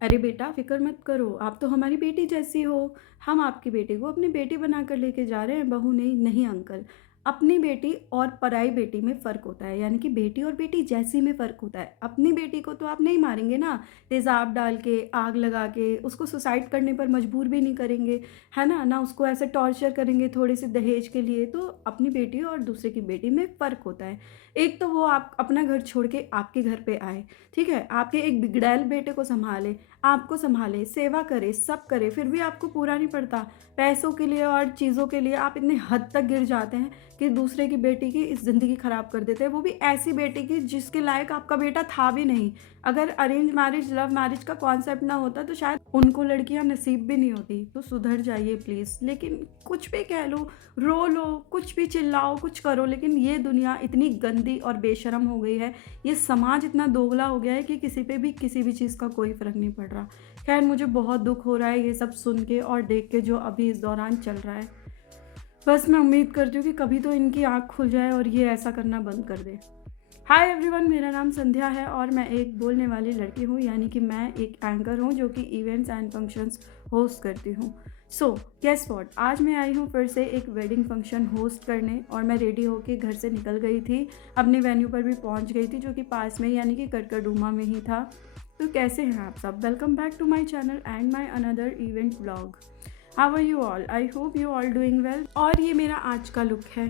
अरे बेटा फ़िक्र मत करो, आप तो हमारी बेटी जैसी हो। हम आपकी बेटी को अपनी बेटी बनाकर लेके जा रहे हैं, बहू नहीं। नहीं अंकल, अपनी बेटी और पराई बेटी में फ़र्क होता है, यानी कि बेटी और बेटी जैसी में फ़र्क होता है। अपनी बेटी को तो आप नहीं मारेंगे ना, तेज़ाब डाल के, आग लगा के, उसको सुसाइड करने पर मजबूर भी नहीं करेंगे, है ना? ना उसको ऐसे टॉर्चर करेंगे थोड़े से दहेज के लिए। तो अपनी बेटी और दूसरे की बेटी में फ़र्क होता है। एक तो वो आप अपना घर छोड़ के आपके घर पे आए, ठीक है? आपके एक बिगड़ैल बेटे को सँभाले, आपको सँभाले, सेवा करे, सब करे, फिर भी आपको पूरा नहीं पड़ता। पैसों के लिए और चीज़ों के लिए आप इतने हद तक गिर जाते हैं कि दूसरे की बेटी की इस ज़िंदगी ख़राब कर देते हैं, वो भी ऐसी बेटी की जिसके लायक आपका बेटा था भी नहीं। अगर अरेंज मैरिज, लव मैरिज का कॉन्सेप्ट ना होता तो शायद उनको लड़कियाँ नसीब भी नहीं होती। तो सुधर जाइए प्लीज़। लेकिन कुछ भी कह लो, रो लो, कुछ भी चिल्लाओ, कुछ करो, लेकिन ये दुनिया इतनी गंदी और बेशर्म हो गई है, ये समाज इतना दोगला हो गया है कि किसी पे भी किसी भी चीज़ का कोई फ़र्क नहीं पड़ रहा। खैर, मुझे बहुत दुःख हो रहा है ये सब सुन के और देख के जो अभी इस दौरान चल रहा है। बस मैं उम्मीद करती हूँ कि कभी तो इनकी आँख खुल जाए और ये ऐसा करना बंद कर दें। हाय एवरीवन, मेरा नाम संध्या है और मैं एक बोलने वाली लड़की हूँ, यानी कि मैं एक एंकर हूँ जो कि इवेंट्स एंड फंक्शंस होस्ट करती हूँ। सो गेस व्हाट, आज मैं आई हूँ फिर से एक वेडिंग फंक्शन होस्ट करने और मैं रेडी होके घर से निकल गई थी। अपने वेन्यू पर भी पहुँच गई थी जो कि पास में यानी कि करकरडूमा में ही था। तो कैसे हैं आप सब? Welcome back to my channel and my another event blog. How are you all? I hope you all doing well. और ये मेरा आज का लुक है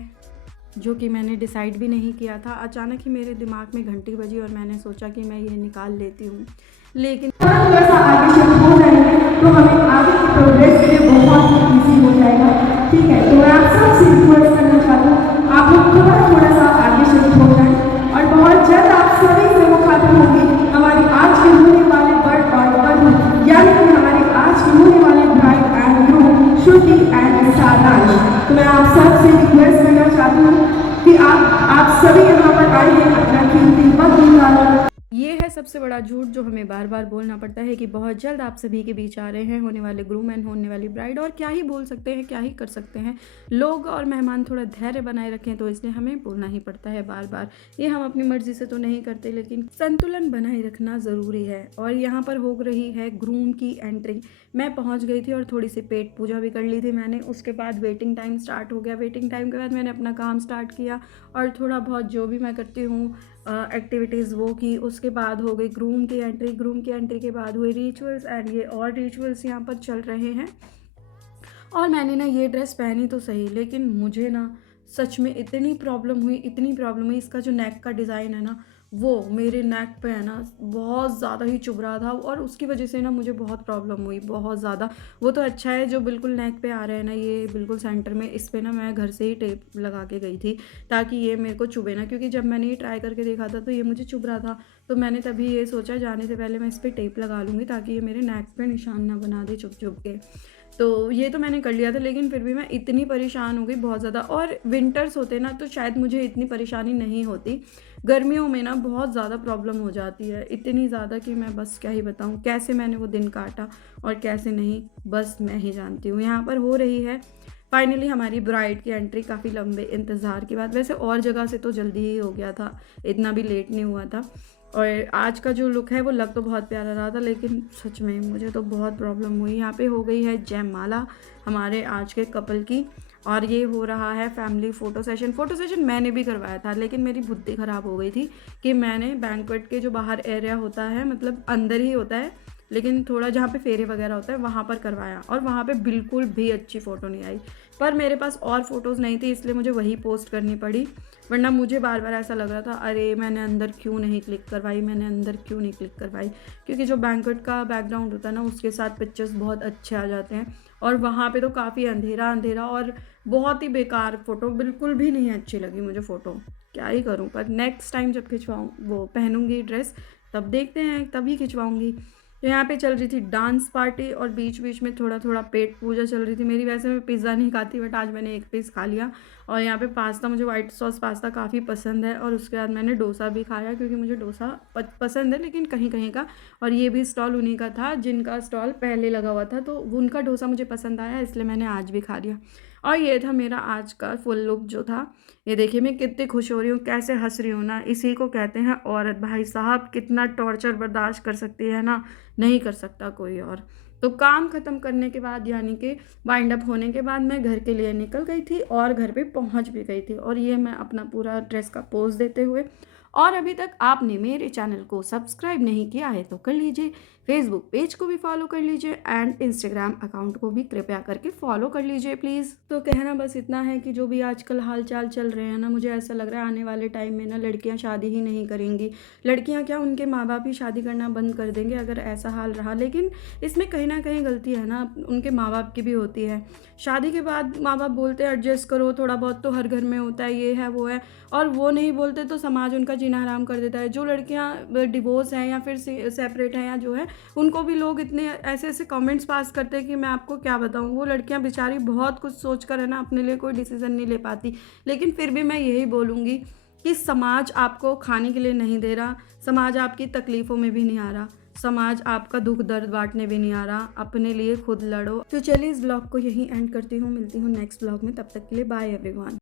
जो कि मैंने डिसाइड भी नहीं किया था। अचानक ही मेरे दिमाग में घंटी बजी और मैंने सोचा कि मैं ये निकाल लेती हूँ, लेकिन थोड़ा-सा आगे शिफ्ट हो जाएंगे तो हमें आगे की प्रोग्रेस के लिए बहुत ही ईज़ी हो जाएगा, ठीक है? तो मैं आप सबसे रिक्वेस्ट करना चाहती हूँ, आप लोग थोड़ा-थोड़ा-सा आगे शिफ्ट हो जाएँ और बहुत जल्द आप सभी से मुखातिब होंगे हमारी आज के होने वाले वर और वधू, यानी कि हमारे आज के होने वाले bride and groom Shruti and सारांश। तो मैं आप सबसे रिक्वेस्ट करना चाहती हूँ कि आप सभी यहाँ पर आइए, अपना कीमती वक्त निकालें। ये है सबसे बड़ा झूठ जो हमें बार बार बोलना पड़ता है कि बहुत जल्द आप सभी के बीच आ रहे हैं होने वाले ग्रूम एंड होने वाली ब्राइड। और क्या ही बोल सकते हैं, क्या ही कर सकते हैं। लोग और मेहमान थोड़ा धैर्य बनाए रखें तो इसलिए हमें बोलना ही पड़ता है बार बार। ये हम अपनी मर्जी से तो नहीं करते, लेकिन संतुलन बनाए रखना ज़रूरी है। और यहाँ पर हो रही है ग्रूम की एंट्री। मैं पहुँच गई थी और थोड़ी सी पेट पूजा भी कर ली थी मैंने। उसके बाद वेटिंग टाइम स्टार्ट हो गया। वेटिंग टाइम के बाद मैंने अपना काम स्टार्ट किया और थोड़ा बहुत जो भी मैं करती हूँ एक्टिविटीज़ वो की। उसके बाद हो गई ग्रूम की एंट्री। ग्रूम की एंट्री के बाद हुए रिचुअल्स एंड ये और रिचुअल्स यहाँ पर चल रहे हैं। और मैंने ना ये ड्रेस पहनी तो सही, लेकिन मुझे ना सच में इतनी प्रॉब्लम हुई, इतनी प्रॉब्लम हुई। इसका जो नेक का डिज़ाइन है ना, वो मेरे नेक पे है ना बहुत ज़्यादा ही चुभ रहा था और उसकी वजह से ना मुझे बहुत प्रॉब्लम हुई, बहुत ज़्यादा। वो तो अच्छा है जो बिल्कुल नेक पे आ रहे हैं ना, ये बिल्कुल सेंटर में, इस पे ना मैं घर से ही टेप लगा के गई थी ताकि ये मेरे को चुभे ना, क्योंकि जब मैंने ये ट्राई करके देखा था तो ये मुझे चुभ रहा था। तो मैंने तभी ये सोचा जाने से पहले मैं इस पर टेप लगा लूँगी ताकि ये मेरे नेक पे निशान ना बना दे चुभ चुभ के। तो ये तो मैंने कर लिया था, लेकिन फिर भी मैं इतनी परेशान हो गई बहुत ज़्यादा। और विंटर्स होते ना तो शायद मुझे इतनी परेशानी नहीं होती। गर्मियों में ना बहुत ज़्यादा प्रॉब्लम हो जाती है, इतनी ज़्यादा कि मैं बस क्या ही बताऊँ कैसे मैंने वो दिन काटा और कैसे नहीं, बस मैं ही जानती हूँ। यहाँ पर हो रही है फाइनली हमारी ब्राइड की एंट्री, काफ़ी लंबे इंतज़ार के बाद। वैसे और जगह से तो जल्दी ही हो गया था, इतना भी लेट नहीं हुआ था। और आज का जो लुक है वो लग तो बहुत प्यारा रहा था, लेकिन सच में मुझे तो बहुत प्रॉब्लम हुई। यहाँ पे हो गई है जयमाला हमारे आज के कपल की और ये हो रहा है family photo session. Photo session मैंने भी करवाया था, लेकिन मेरी बुद्धि ख़राब हो गई थी कि मैंने बैंक्वेट के जो बाहर एरिया होता है, मतलब अंदर ही होता है लेकिन थोड़ा जहाँ पे फेरे वगैरह होता है वहाँ पर करवाया और वहाँ पे बिल्कुल भी अच्छी फ़ोटो नहीं आई। पर मेरे पास और फ़ोटोज़ नहीं थी इसलिए मुझे वही पोस्ट करनी पड़ी, वरना मुझे बार बार ऐसा लग रहा था अरे मैंने अंदर क्यों नहीं क्लिक करवाई, मैंने अंदर क्यों नहीं क्लिक करवाई। क्योंकि जो बैंक्वेट का बैकग्राउंड होता है ना उसके साथ पिक्चर्स बहुत अच्छे आ जाते हैं और वहाँ पे तो काफ़ी अंधेरा अंधेरा और बहुत ही बेकार फ़ोटो, बिल्कुल भी नहीं अच्छी लगी मुझे फ़ोटो। क्या ही करूँ, पर नेक्स्ट टाइम जब खिंचवाऊँ वो पहनूंगी ड्रेस तब देखते हैं, तभी खिंचवाऊँगी। तो यहाँ पे चल रही थी डांस पार्टी और बीच बीच में थोड़ा थोड़ा पेट पूजा चल रही थी मेरी। वैसे मैं पिज़्ज़ा नहीं खाती बट आज मैंने एक पीस खा लिया। और यहाँ पे पास्ता, मुझे वाइट सॉस पास्ता काफ़ी पसंद है और उसके बाद मैंने डोसा भी खाया क्योंकि मुझे डोसा पसंद है, लेकिन कहीं कहीं का। और ये भी स्टॉल उन्हीं का था जिनका स्टॉल पहले लगा हुआ था, तो उनका डोसा मुझे पसंद आया इसलिए मैंने आज भी खा लिया। और ये था मेरा आज का फुल लुक जो था। ये देखिए मैं कितनी खुश हो रही हूँ, कैसे हँस रही हूँ ना, इसी को कहते हैं औरत। भाई साहब कितना टॉर्चर बर्दाश्त कर सकती है ना, नहीं कर सकता कोई और। तो काम ख़त्म करने के बाद यानी कि वाइंड अप होने के बाद मैं घर के लिए निकल गई थी और घर पे पहुँच भी गई थी। और ये मैं अपना पूरा ड्रेस का पोज़ देते हुए, और अभी तक आपने मेरे चैनल को सब्सक्राइब नहीं किया है तो कर लीजिए, फेसबुक पेज को भी फॉलो कर लीजिए एंड इंस्टाग्राम अकाउंट को भी कृपया करके फॉलो कर लीजिए प्लीज़। तो कहना बस इतना है कि जो भी आजकल हाल चाल चल रहे हैं ना, मुझे ऐसा लग रहा है आने वाले टाइम में ना लड़कियां शादी ही नहीं करेंगी। लड़कियां क्या, उनके माँ बाप ही शादी करना बंद कर देंगे अगर ऐसा हाल रहा। लेकिन इसमें कहीं ना कहीं गलती है ना उनके माँ बाप की भी होती है। शादी के बाद माँ बाप बोलते हैं एडजस्ट करो, थोड़ा बहुत तो हर घर में होता है, ये है वो है, और वो नहीं बोलते तो समाज उनका जीना हराम कर देता है। जो लड़कियां डिवोर्स हैं या फिर सेपरेट हैं या जो है, उनको भी लोग इतने ऐसे ऐसे कमेंट्स पास करते हैं कि मैं आपको क्या बताऊं। वो लड़कियां बेचारी बहुत कुछ सोच कर है ना अपने लिए कोई डिसीजन नहीं ले पाती। लेकिन फिर भी मैं यही बोलूँगी कि समाज आपको खाने के लिए नहीं दे रहा, समाज आपकी तकलीफ़ों में भी नहीं आ रहा, समाज आपका दुख दर्द बांटने भी नहीं आ रहा। अपने लिए खुद लड़ो। तो चलिए इस ब्लॉग को यहीं एंड करती हूँ, मिलती हूँ नेक्स्ट ब्लॉग में, तब तक के लिए बाय एवरीवन।